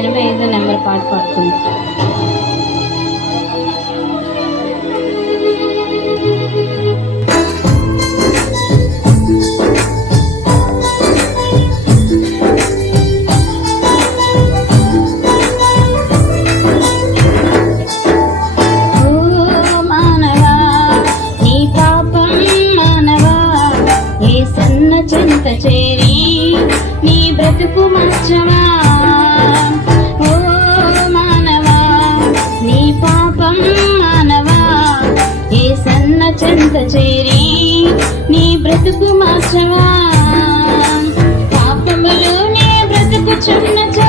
ఎనభై ఐదో నెంబర్ పాట పాడుతుంది సన్న చింత చేరి నీ బ్రతుకు మచ్చమా చెంత చేరి నీ బ్రతుకు మార్చవా? పాపములోనే బ్రతుకుచున్న చో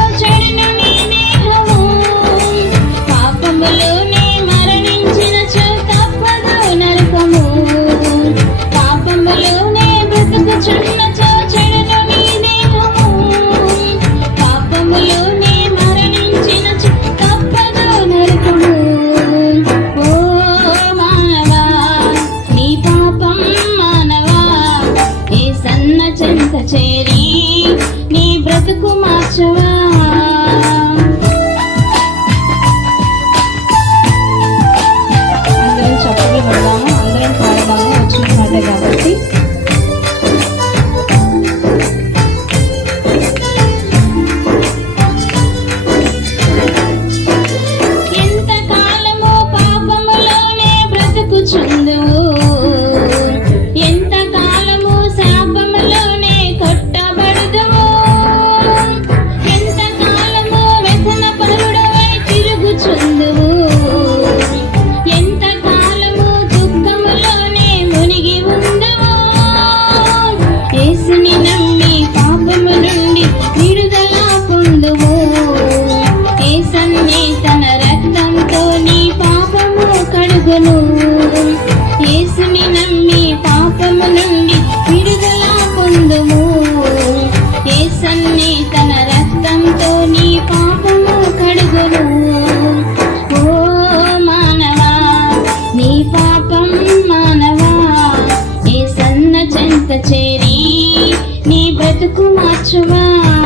এতটুকু মাছ মা।